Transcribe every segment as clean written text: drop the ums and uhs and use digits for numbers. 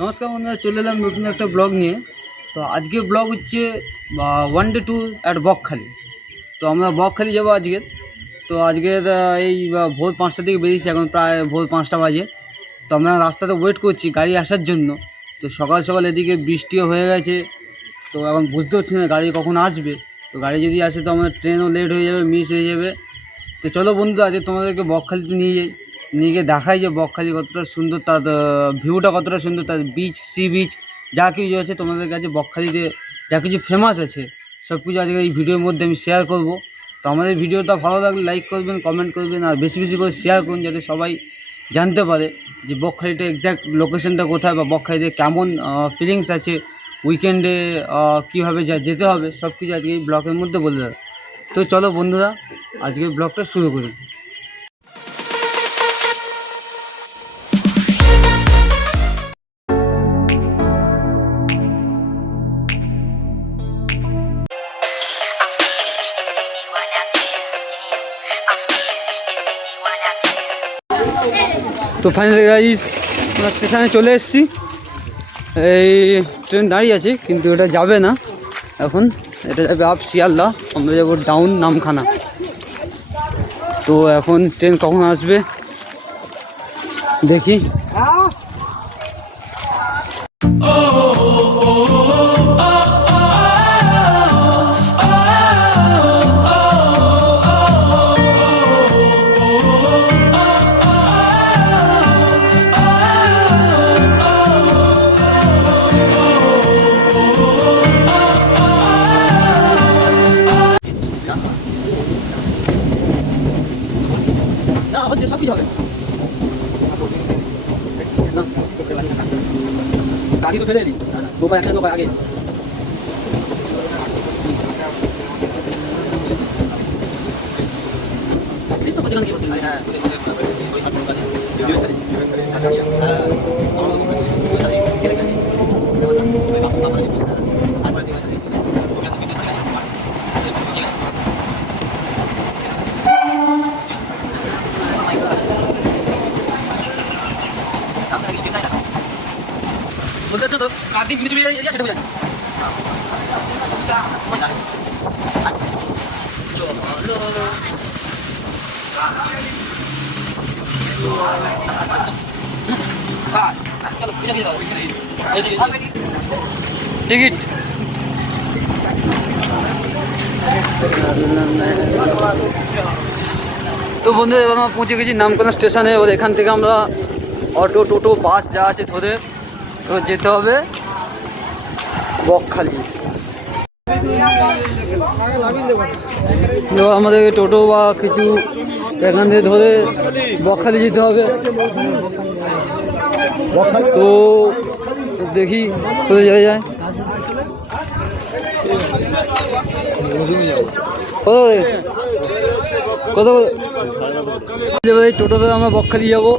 নমস্কার বন্ধুরা, চলে এলাম নতুন একটা ব্লগ নিয়ে। তো আজকে ব্লগ হচ্ছে 1 ডে ট্যুর অ্যাট বকখালি। তো আমরা বকখালি যাবো আজকে। তো আজকের এই ভোর 5টার দিকে বেরিয়েছি, এখন প্রায় ভোর 5টা বাজে। তো আমরা রাস্তাতে ওয়েট করছি গাড়ি আসার জন্য। তো সকাল সকাল এদিকে বৃষ্টিও হয়ে গেছে, তো এখন বুঝতে পারছি না গাড়ি কখন আসবে। তো গাড়ি যদি আসে তো আমাদের ট্রেনও লেট হয়ে যাবে, মিস হয়ে যাবে। তো চলো বন্ধুরা, আজকে তোমাদেরকে বকখালিতে নিয়ে যাই, নিয়ে গিয়ে দেখাই যে বকখালি কতটা সুন্দর, তার ভিউটা কতটা সুন্দর, তার বিচ, সি বিচ যা কিছু আছে তোমাদের কাছে বকখালিতে যা কিছু ফেমাস আছে সব কিছু আজকে এই ভিডিওর মধ্যে আমি শেয়ার করব। তো আমাদের ভিডিওটা ভালো লাগলে লাইক করবেন, কমেন্ট করবেন, আর বেশি বেশি করে শেয়ার করুন, যাতে সবাই জানতে পারে যে বকখালিটা এক্স্যাক্ট লোকেশনটা কোথায়, বা বকখালিতে কেমন ফিলিংস আছে, উইকেন্ডে কীভাবে যেতে হবে, সব কিছু আজকে এই ব্লগের মধ্যে বলে দেবে। তো চলো বন্ধুরা, আজকে ব্লগটা শুরু করি। তো ফাইনালি গাইস আমরা স্টেশনে চলে এসেছি। এই ট্রেন দাঁড়িয়ে আছে, কিন্তু এটা যাবে না এখন, এটা যাবে আপ শিয়ালদা, আমরা যাবো ডাউন নামখানা। তো এখন ট্রেন কখন আসবে দেখি। সব কিছু হবে, গাড়ি তো ফেলে দিই, মোবাইল একটা মোবাইল আগে। বলতে তো রাত দিন মিশে যায়, সেটা বোঝা যায়। টিকিট তো বন্ধু, এবার আমরা পৌঁছে গেছি নামখানা স্টেশনে। এবার এখান থেকে আমরা অটো, টোটো, বাস যা আছে ধরে এবার যেতে হবে বকখালি। এবার আমাদের টোটো বা কিছু এখান থেকে ধরে বকখালি যেতে হবে। তো দেখি কোথায় যাওয়া যায়। কত এই টোটোতে আমরা বকখালি যাবো।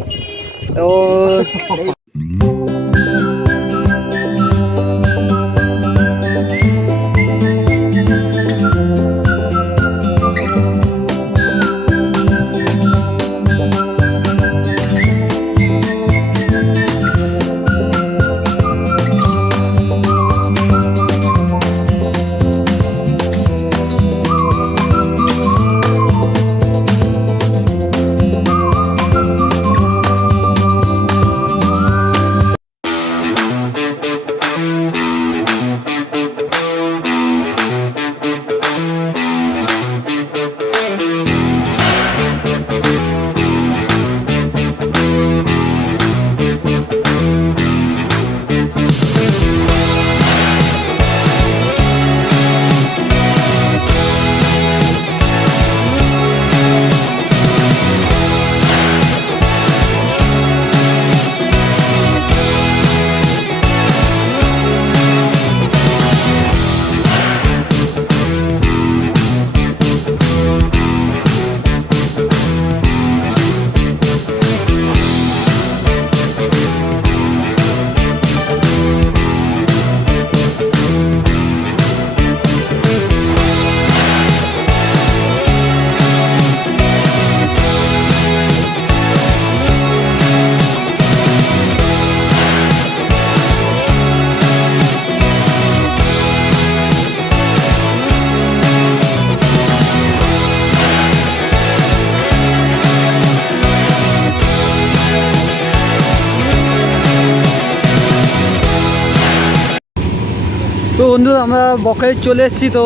বন্ধু আমরা বকখালি চলে এসেছি। তো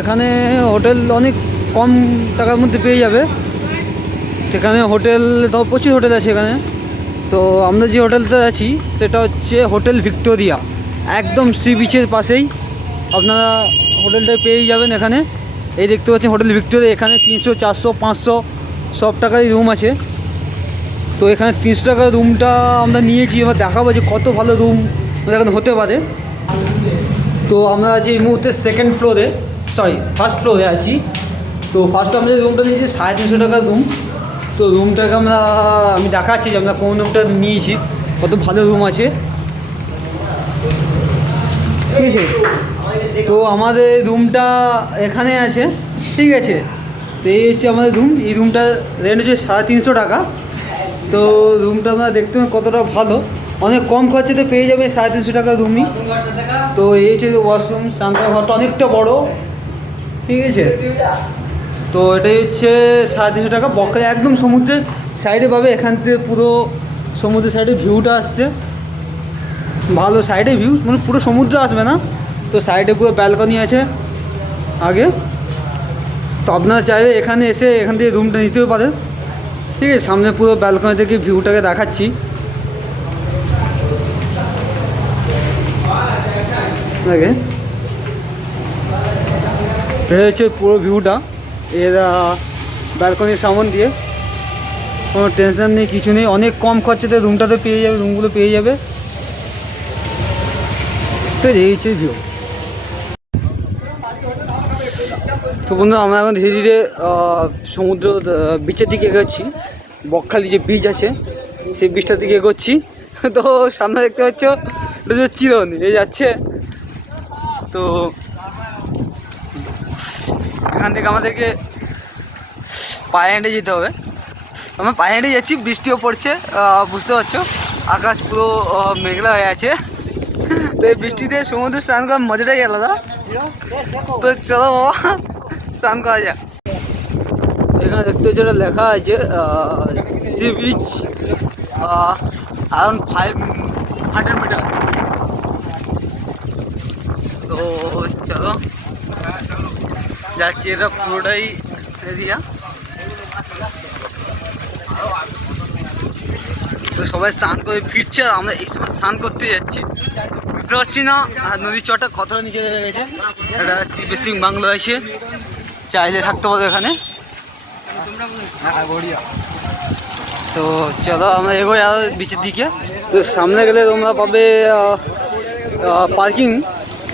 এখানে হোটেল অনেক কম টাকার মধ্যে পেয়ে যাবে। সেখানে হোটেল তো প্রচুর হোটেল আছে এখানে। তো আমরা যে হোটেলটা আছি সেটা হচ্ছে হোটেল ভিক্টোরিয়া, একদম সি বিচের পাশেই আপনারা হোটেলটা পেয়ে যাবেন। এখানে এই দেখতে পাচ্ছেন হোটেল ভিক্টোরিয়া। এখানে 300, 400, 500 সব টাকারই রুম আছে। তো এখানে 300 টাকার রুমটা আমরা নিয়েছি, এবার দেখাবো যে কত ভালো রুম এখানে হতে পারে। তো আমরা আছি এই মুহূর্তে ফার্স্ট ফ্লোরে আছি। তো ফার্স্টে আমরা যে রুমটা নিয়েছি 350 টাকার রুম। তো রুমটাকে আমি দেখাচ্ছি যে আমরা কোন রুমটা নিয়েছি, কত ভালো রুম আছে, ঠিক আছে। তো আমাদের রুমটা এখানে আছে, ঠিক আছে। তো এই হচ্ছে আমাদের রুম। এই রুমটার রেন্ট হচ্ছে 350 টাকা। তো রুমটা আমরা দেখতে কতটা ভালো, অনেক কম খরচাতে পেয়ে যাবে 350 টাকার রুমই। তো এই হচ্ছে ওয়াশরুম, স্নান করার ঘরটা অনেকটা বড়, ঠিক আছে। তো এটাই হচ্ছে 350 টাকা। বকখালি একদম সমুদ্রের সাইডে পাবে। এখান থেকে পুরো সমুদ্রের সাইডে ভিউটা আসছে ভালো, সাইডে ভিউ মানে পুরো সমুদ্র আসবে না। তো সাইডে পুরো ব্যালকনি আছে আগে। তো আপনারা চাইলে এখানে এসে এখান থেকে রুমটা নিতেও পারেন, ঠিক আছে। সামনে পুরো ব্যালকনি থেকে ভিউটাকে দেখাচ্ছি। এটা হচ্ছে পুরো ভিউটা এর ব্যালকনির সামন দিয়ে। কোনো টেনশন নেই, কিছু নেই, অনেক কম খরচাতে রুমটাতে পেয়ে যাবে, রুমগুলো পেয়ে যাবে। তো এই হচ্ছে ভিউ। তো বন্ধু আমরা এখন ধীরে ধীরে সমুদ্র বিচের দিকে এগোচ্ছি। বকখালি যে বিচ আছে সেই বিচটার দিকে এগোচ্ছি। তো সামনে দেখতে পাচ্ছ এটা হচ্ছে চিরন, এই যাচ্ছে। তো এখান থেকে আমাদেরকে পায়ে হেঁটে যেতে হবে। আমরা পায়ে হেঁটে যাচ্ছি, বৃষ্টিও পড়ছে, বুঝতে পারছো। আকাশ পুরো মেঘলা হয়ে আছে। তো এই বৃষ্টিতে সমুদ্রে স্নান করার মজাটাই আলাদা। তো চলো বাবা স্নান করা যাক। এখানে দেখতে যেটা লেখা আছে সি বিচ অ্যারাউন্ড 500 মিটার। তো চলো যাচ্ছি, এটা পুরোটাই এরিয়া। তো সবাই স্নান করে ফিরছে আর আমরা এই সময় স্নান করতে যাচ্ছি। বুঝতে পারছি না আর নদীর চরটা কতটা নিচে হয়ে গেছে। এটা সি বেসিং বাংলো আছে, চাইলে থাকতে পারবো এখানে। তো চলো আমরা এগোই আর বিচের দিকে। তো সামনে গেলে তোমরা পাবে পার্কিং,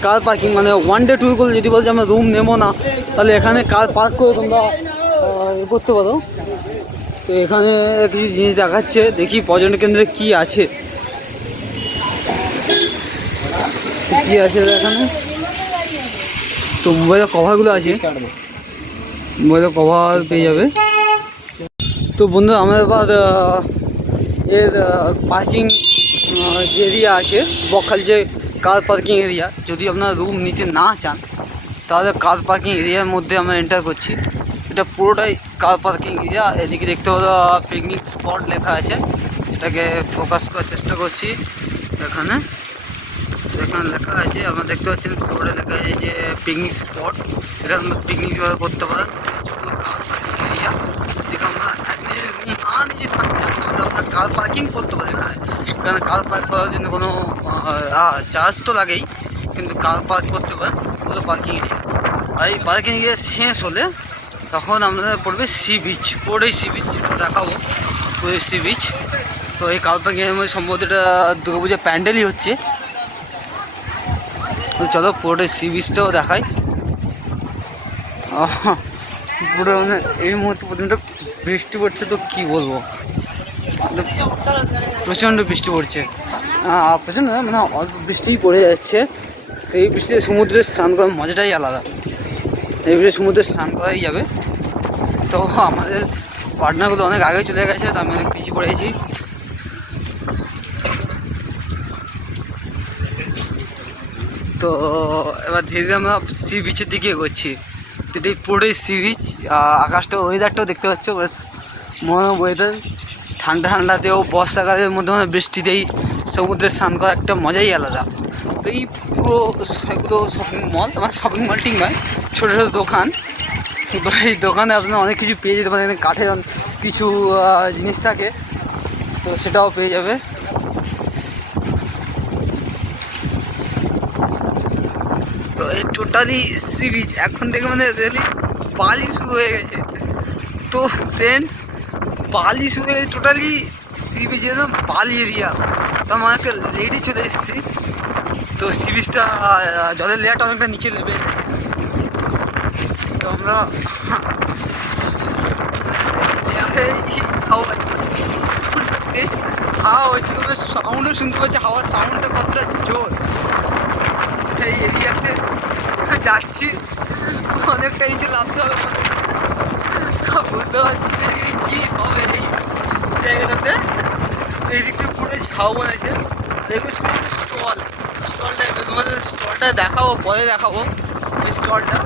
কার পার্কিং, মানে 1 ডে ট্যুর করলে যদি বলছে আমরা রুম নেবো না, তাহলে এখানে কার পার্ক করে তোমরা করতে পারো। তো এখানে কিছু জিনিস দেখাচ্ছে, দেখি পর্যটন কেন্দ্রে কি আছে এখানে। তো মোবাইলের কভারগুলো আছে, মোবাইলের কভার পেয়ে যাবে। তো বন্ধু আমরা এবার এর পার্কিং যে এরিয়া আছে বকখালি, যে কার পার্কিং এরিয়া, যদি আপনারা রুম নিতে না চান তাহলে কার পার্কিং এরিয়ার মধ্যে আমরা এন্টার করছি। এটা পুরোটাই কার পার্কিং এরিয়া। এদিকে দেখতে পাবো পিকনিক স্পট লেখা আছে, এটাকে ফোকাস করার চেষ্টা করছি। এখানে লেখা আছে, আপনারা দেখতে পাচ্ছেন পুরোটা লেখা আছে যে পিকনিক স্পট। এখানে আমরা পিকনিক করতে পারেন। পুরো কার পার্কিং এরিয়া, এখানে আমরা রুম না নিয়ে থাকতে চান তাহলে আপনার কার পার্কিং করতে পারেন। এখানে কার পার্ক করার জন্য কোনো চার্জ তো লাগেই, কিন্তু কার পার্ক করতে পারেন পুরো পার্কিং এরিয়া। আর এই পার্কিং এরিয়া শেষ হলে তখন আমাদের পড়বে সি বিচ, পুরোটাই সি বিচ, সেটা দেখাবো পুরো সি বিচ। তো এই কার পার্কিং এর মধ্যে সম্ভবত এটা দুর্গাপূজার প্যান্ডেলই হচ্ছে। তো চলো পুরোটাই সি বিচটাও দেখাই। পুরো মানে এই মুহূর্তে পর্যন্ত বৃষ্টি পড়ছে, তো কি বলবো, প্রচণ্ড বৃষ্টি পড়ছে। প্রচণ্ড মানে অল্প বৃষ্টিই পড়ে যাচ্ছে। তো এই বৃষ্টিতে সমুদ্রে স্নান করার মজাটাই আলাদা। এই বৃষ্টি সমুদ্রে স্নান করাই যাবে। তো আমাদের পার্টনারগুলো অনেক আগে চলে গেছে, তো আমি অনেক পিছিয়ে পড়েছি। তো এবার ধীরে ধীরে আমরা সি বিচের দিকে এগোচ্ছি। এটাই পুরোটাই সি বিচ। আকাশটা ওয়েদারটাও দেখতে পাচ্ছ, বেশ মনোরম ওয়েদার, ঠান্ডা ঠান্ডাতেও বর্ষাকালের মধ্যে মানে বৃষ্টিতেই সমুদ্রে স্নান করা একটা মজাই আলাদা। তো এই পুরো এগুলো শপিং মল, আমার শপিং মলটি নয়, ছোটো ছোটো দোকান। তো এই দোকানে আপনার অনেক কিছু পেয়ে যেতে পারেন, কাঠের কিছু জিনিস থাকে, তো সেটাও পেয়ে যাবে। তো এই টোটালি সি বিচ এখন থেকে মানে রেলি বালি শুরু হয়ে গেছে। তো ফ্রেন্ডস, বালি শুরু হয়ে গেছে টোটালি সি বিচ, একদম বালি এরিয়া। তো আমার একটা লেডি চলে এসেছি। তো সি বিচটা জলের লেয়ারটা অনেকটা নিচে নেমে এসেছে। তো আমরা হাওয়া হচ্ছে, তবে সাউন্ডও শুনতে পাচ্ছি, হাওয়ার সাউন্ডটা কতটা জোর। এই এরিয়াতে যাচ্ছি, অনেকটা নিচে নামতে হবে, বুঝতে পারছি না কি হবে এই জায়গাটাতে। এই দিকটা পুরো ঝাউ বানাচ্ছে, দেখো স্টলটা তোমাদের স্টলটা দেখাবো, পরে দেখাবো এই স্টলটা।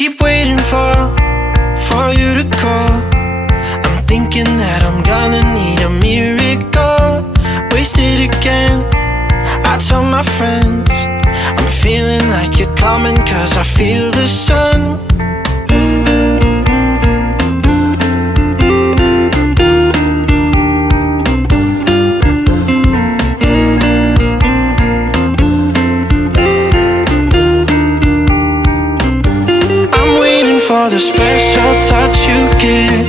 Keep waiting for you to call. I'm thinking that I'm gonna need a miracle. Wasted again, I tell my friends I'm feeling like you're coming, 'cause I feel the sun. For the special touch you give,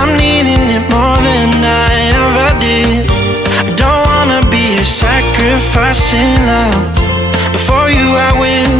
I'm needing it more than I ever did. I don't wanna be a sacrificing love. Before you I will